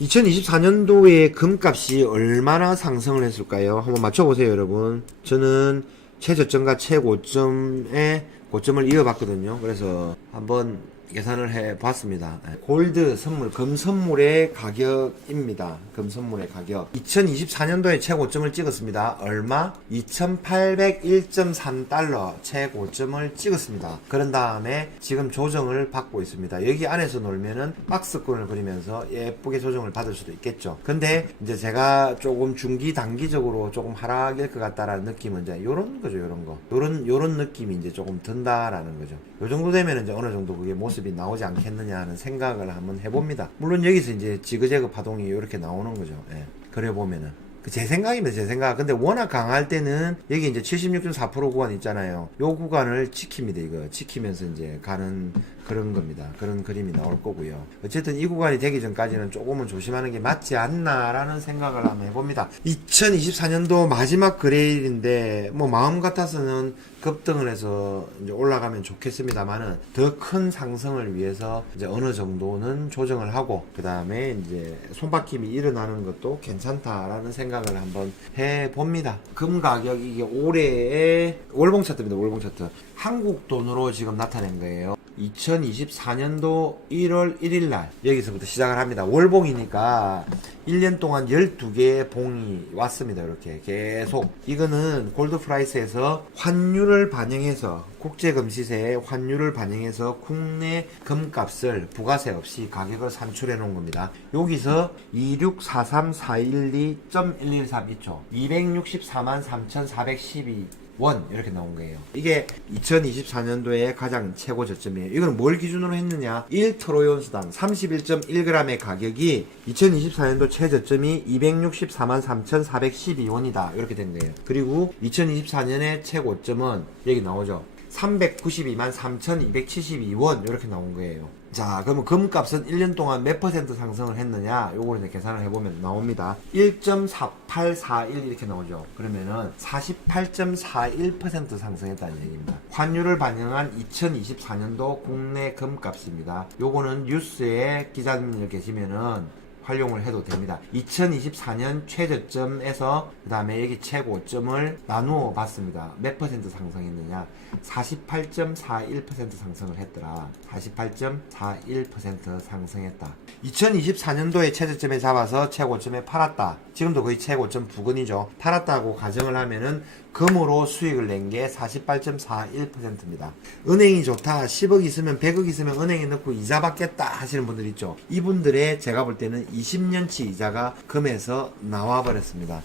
2024년도에 금값이 얼마나 상승을 했을까요? 한번 맞춰보세요, 여러분. 저는 최저점과 최고점의 고점을 이어봤거든요. 그래서 한번 계산을 해 봤습니다. 골드 선물, 금 선물의 가격입니다. 금 선물의 가격. 2024년도에 최고점을 찍었습니다. 얼마? 2801.3달러 최고점을 찍었습니다. 그런 다음에 지금 조정을 받고 있습니다. 여기 안에서 놀면은 박스권을 그리면서 예쁘게 조정을 받을 수도 있겠죠. 근데 이제 제가 조금 중기 단기적으로 조금 하락일 것 같다라는 느낌은 이제 요런 거죠, 요런 거. 요런, 요런 느낌이 이제 조금 든다라는 거죠. 요 정도 되면 이제 어느 정도 그게 모습 이 나오지 않겠느냐 하는 생각을 한번 해봅니다. 물론 여기서 이제 지그재그 파동이 이렇게 나오는 거죠. 예. 그래 보면은. 그제 생각입니다, 제 생각. 근데 워낙 강할 때는 여기 이제 76.4% 구간 있잖아요. 요 구간을 지킵니다, 이거. 지키면서 이제 가는 그런 겁니다. 그런 그림이 나올 거고요. 어쨌든 이 구간이 되기 전까지는 조금은 조심하는 게 맞지 않나라는 생각을 한번 해봅니다. 2024년도 마지막 그레일인데 뭐 마음 같아서는 급등을 해서 이제 올라가면 좋겠습니다만은 더 큰 상승을 위해서 이제 어느 정도는 조정을 하고 그 다음에 이제 손바뀜이 일어나는 것도 괜찮다라는 생각 을 한번 해 봅니다. 금 가격 이게 올해의 월봉 차트입니다. 월봉 차트. 한국 돈으로 지금 나타낸 거예요. 2024년도 1월 1일 날 여기서부터 시작을 합니다. 월봉이니까 1년 동안 12개의 봉이 왔습니다. 이렇게 계속 이거는 골드 프라이스에서 환율을 반영해서 국제 금 시세의 환율을 반영해서 국내 금값을 부가세 없이 가격을 산출해 놓은 겁니다. 여기서 2643412.113 있죠. 264만 3,412 원 이렇게 나온 거예요. 이게 2024년도에 가장 최고 저점이에요. 이거는 뭘 기준으로 했느냐? 1트로이온수당 31.1g의 가격이 2024년도 최저점이 264만 3,412원이다. 이렇게 된 거예요. 그리고 2024년의 최고점은 여기 나오죠. 392만 3,272원 이렇게 나온 거예요. 자, 그러면 금값은 1년 동안 몇 퍼센트 상승을 했느냐? 요거를 이제 계산을 해보면 나옵니다. 1.4841 이렇게 나오죠. 그러면은 48.41% 상승했다는 얘기입니다. 환율을 반영한 2024년도 국내 금값입니다. 요거는 뉴스에 기자님들 계시면은 활용을 해도 됩니다. 2024년 최저점에서 그 다음에 여기 최고점을 나누어 봤습니다. 몇 퍼센트 상승했느냐? 48.41% 상승을 했더라. 48.41% 상승했다. 2024년도에 최저점에 잡아서 최고점에 팔았다. 지금도 거의 최고점 부근이죠. 팔았다고 가정을 하면은 금으로 수익을 낸 게 48.41%입니다. 은행이 좋다. 10억 있으면 100억 있으면 은행에 넣고 이자 받겠다 하시는 분들 있죠. 이분들의 제가 볼 때는 20년치 이자가 금에서 나와 버렸습니다.